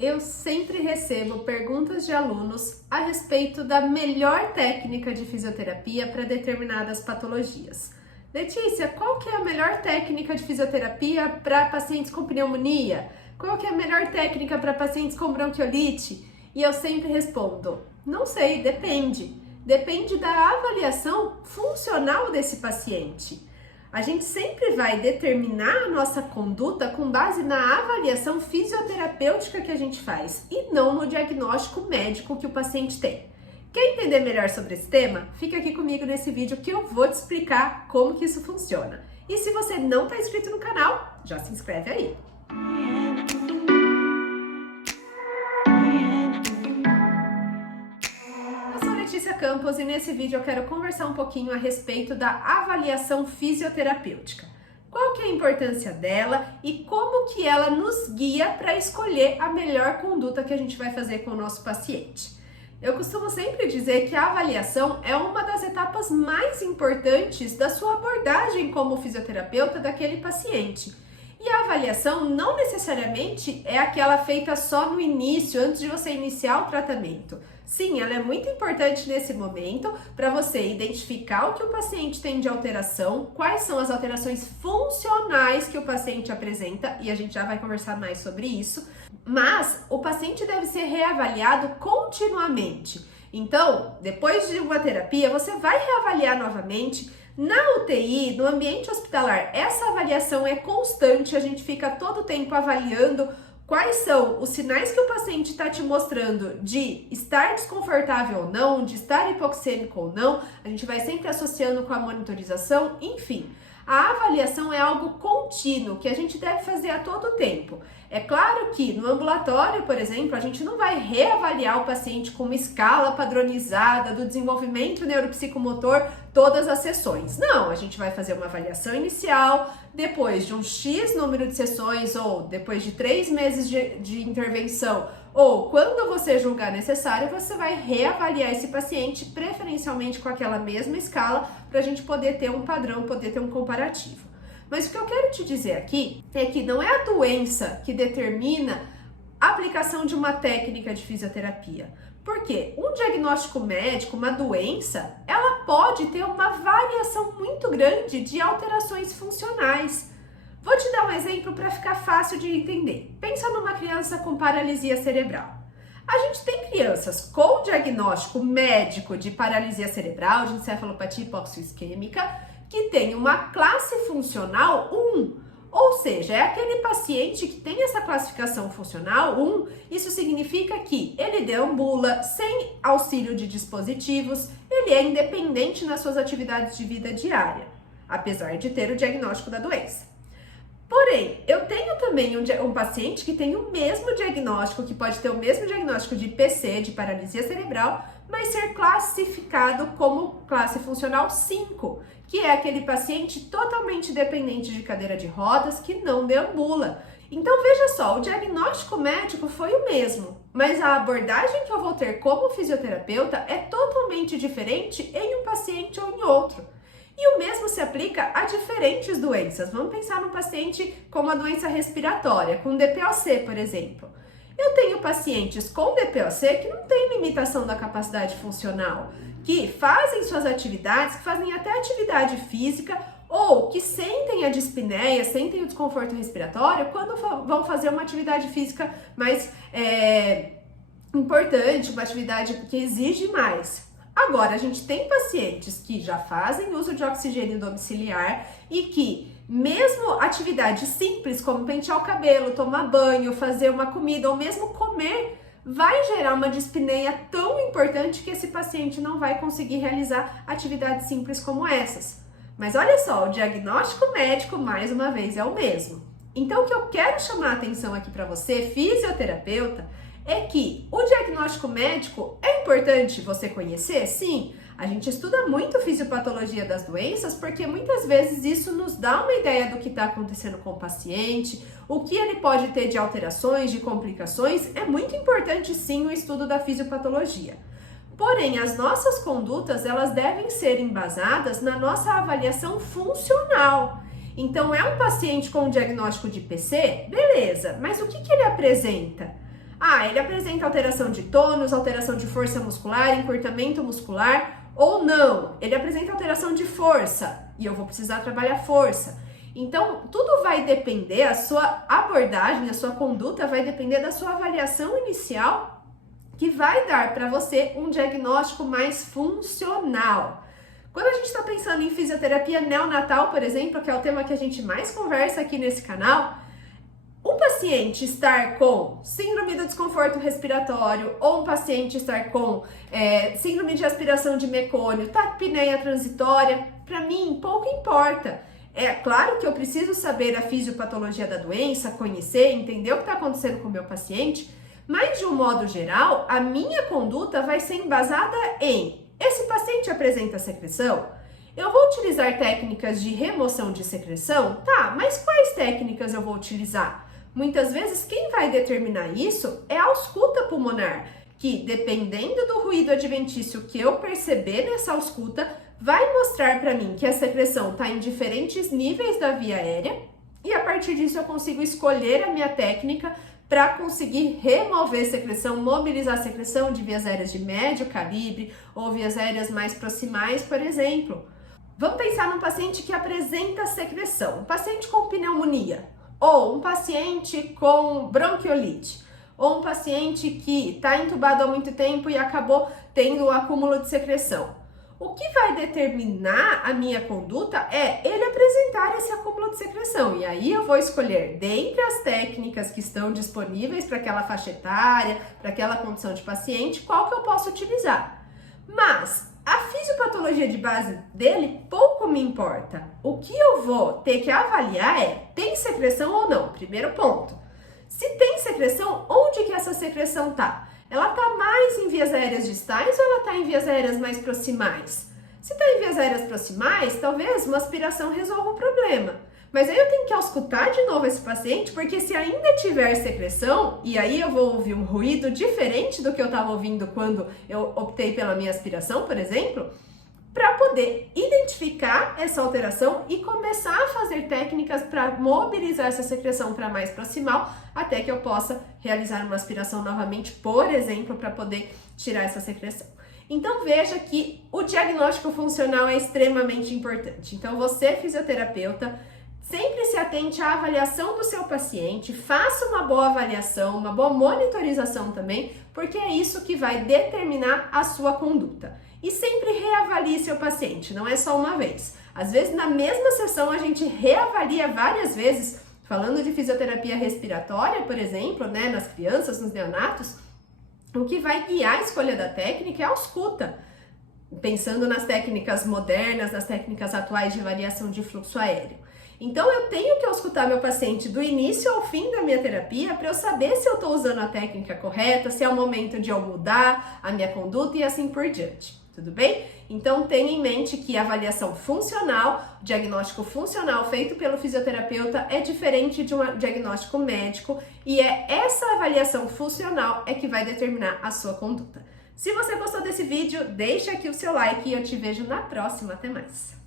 Eu sempre recebo perguntas de alunos a respeito da melhor técnica de fisioterapia para determinadas patologias. Letícia, qual que é a melhor técnica de fisioterapia para pacientes com pneumonia? Qual que é a melhor técnica para pacientes com bronquiolite? E eu sempre respondo, não sei, depende. Depende da avaliação funcional desse paciente. A gente sempre vai determinar a nossa conduta com base na avaliação fisioterapêutica que a gente faz e não no diagnóstico médico que o paciente tem. Quer entender melhor sobre esse tema? Fica aqui comigo nesse vídeo que eu vou te explicar como que isso funciona. E se você não está inscrito no canal, já se inscreve aí. Letícia Campos e nesse vídeo eu quero conversar um pouquinho a respeito da avaliação fisioterapêutica. Qual que é a importância dela e como que ela nos guia para escolher a melhor conduta que a gente vai fazer com o nosso paciente. Eu costumo sempre dizer que a avaliação é uma das etapas mais importantes da sua abordagem como fisioterapeuta daquele paciente. E a avaliação não necessariamente é aquela feita só no início, antes de você iniciar o tratamento. Sim, ela é muito importante nesse momento para você identificar o que o paciente tem de alteração, quais são as alterações funcionais que o paciente apresenta, e a gente já vai conversar mais sobre isso, mas o paciente deve ser reavaliado continuamente. Então, depois de uma terapia, você vai reavaliar novamente. Na UTI, no ambiente hospitalar, essa avaliação é constante, a gente fica todo o tempo avaliando quais são os sinais que o paciente está te mostrando de estar desconfortável ou não, de estar hipoxêmico ou não, a gente vai sempre associando com a monitorização, enfim. A avaliação é algo contínuo que a gente deve fazer a todo tempo. É claro que no ambulatório, por exemplo, a gente não vai reavaliar o paciente com uma escala padronizada do desenvolvimento neuropsicomotor todas as sessões. Não, a gente vai fazer uma avaliação inicial, depois de um X número de sessões ou depois de 3 meses de intervenção ou quando você julgar necessário, você vai reavaliar esse paciente, preferencialmente com aquela mesma escala, para a gente poder ter um padrão, poder ter um comparativo. Mas o que eu quero te dizer aqui é que não é a doença que determina a aplicação de uma técnica de fisioterapia. Porque um diagnóstico médico, uma doença, ela pode ter uma variação muito grande de alterações funcionais. Vou te dar um exemplo para ficar fácil de entender. Pensa numa criança com paralisia cerebral. A gente tem crianças com diagnóstico médico de paralisia cerebral, de encefalopatia hipoxia-isquêmica, que tem uma classe funcional 1, ou seja, é aquele paciente que tem essa classificação funcional 1, isso significa que ele deambula sem auxílio de dispositivos, ele é independente nas suas atividades de vida diária, apesar de ter o diagnóstico da doença. Porém, eu tenho também um paciente que tem o mesmo diagnóstico, que pode ter o mesmo diagnóstico de PC, de paralisia cerebral, mas ser classificado como classe funcional 5, que é aquele paciente totalmente dependente de cadeira de rodas que não deambula. Então veja só, o diagnóstico médico foi o mesmo, mas a abordagem que eu vou ter como fisioterapeuta é totalmente diferente em um paciente ou em outro. E o mesmo se aplica a diferentes doenças. Vamos pensar num paciente com uma doença respiratória, com DPOC, por exemplo. Eu tenho pacientes com DPOC que não têm limitação da capacidade funcional, que fazem suas atividades, que fazem até atividade física, ou que sentem a dispneia, sentem o desconforto respiratório quando vão fazer uma atividade física mais importante, uma atividade que exige mais. Agora, a gente tem pacientes que já fazem uso de oxigênio domiciliar e que, mesmo atividade simples, como pentear o cabelo, tomar banho, fazer uma comida ou mesmo comer, vai gerar uma dispneia tão importante que esse paciente não vai conseguir realizar atividades simples como essas. Mas olha só, o diagnóstico médico, mais uma vez, é o mesmo. Então, o que eu quero chamar a atenção aqui para você, fisioterapeuta, é que o diagnóstico médico é importante você conhecer? Sim, a gente estuda muito fisiopatologia das doenças porque muitas vezes isso nos dá uma ideia do que está acontecendo com o paciente, o que ele pode ter de alterações, de complicações. É muito importante sim o estudo da fisiopatologia. Porém, as nossas condutas, elas devem ser embasadas na nossa avaliação funcional. Então, é um paciente com diagnóstico de PC? Beleza, mas o que ele apresenta? Ah, ele apresenta alteração de tônus, alteração de força muscular, encurtamento muscular, ou não, ele apresenta alteração de força e eu vou precisar trabalhar força. Então, tudo vai depender, a sua abordagem, a sua conduta vai depender da sua avaliação inicial, que vai dar para você um diagnóstico mais funcional. Quando a gente está pensando em fisioterapia neonatal, por exemplo, que é o tema que a gente mais conversa aqui nesse canal, um paciente estar com síndrome do desconforto respiratório ou um paciente estar com síndrome de aspiração de mecônio, taquipneia transitória, para mim pouco importa. É claro que eu preciso saber a fisiopatologia da doença, conhecer, entender o que está acontecendo com o meu paciente, mas de um modo geral, a minha conduta vai ser embasada em: esse paciente apresenta secreção? Eu vou utilizar técnicas de remoção de secreção? Tá, mas quais técnicas eu vou utilizar? Muitas vezes quem vai determinar isso é a ausculta pulmonar, que dependendo do ruído adventício que eu perceber nessa ausculta, vai mostrar para mim que a secreção está em diferentes níveis da via aérea e a partir disso eu consigo escolher a minha técnica para conseguir remover secreção, mobilizar secreção de vias aéreas de médio calibre ou vias aéreas mais proximais, por exemplo. Vamos pensar num paciente que apresenta secreção, um paciente com pneumonia, ou um paciente com bronquiolite, ou um paciente que está entubado há muito tempo e acabou tendo um acúmulo de secreção. O que vai determinar a minha conduta é ele apresentar esse acúmulo de secreção. E aí eu vou escolher, dentre as técnicas que estão disponíveis para aquela faixa etária, para aquela condição de paciente, qual que eu posso utilizar. Mas a fisiopatologia de base dele pouco me importa. O que eu vou ter que avaliar é: tem secreção ou não? Primeiro ponto. Se tem secreção, onde que essa secreção está? Ela está mais em vias aéreas distais ou ela está em vias aéreas mais proximais? Se está em vias aéreas proximais, talvez uma aspiração resolva o problema. Mas aí eu tenho que auscultar de novo esse paciente, porque se ainda tiver secreção, e aí eu vou ouvir um ruído diferente do que eu estava ouvindo quando eu optei pela minha aspiração, por exemplo, para poder identificar essa alteração e começar a fazer técnicas para mobilizar essa secreção para mais proximal, até que eu possa realizar uma aspiração novamente, por exemplo, para poder tirar essa secreção. Então veja que o diagnóstico funcional é extremamente importante. Então você, fisioterapeuta, sempre se atente à avaliação do seu paciente, faça uma boa avaliação, uma boa monitorização também, porque é isso que vai determinar a sua conduta. E sempre reavalie seu paciente, não é só uma vez. Às vezes, na mesma sessão, a gente reavalia várias vezes, falando de fisioterapia respiratória, por exemplo, né, nas crianças, nos neonatos, o que vai guiar a escolha da técnica é a ausculta. Pensando nas técnicas modernas, nas técnicas atuais de variação de fluxo aéreo. Então, eu tenho que auscultar meu paciente do início ao fim da minha terapia para eu saber se eu estou usando a técnica correta, se é o momento de eu mudar a minha conduta e assim por diante. Tudo bem? Então, tenha em mente que a avaliação funcional, o diagnóstico funcional feito pelo fisioterapeuta é diferente de um diagnóstico médico e é essa avaliação funcional é que vai determinar a sua conduta. Se você gostou desse vídeo, deixa aqui o seu like e eu te vejo na próxima. Até mais!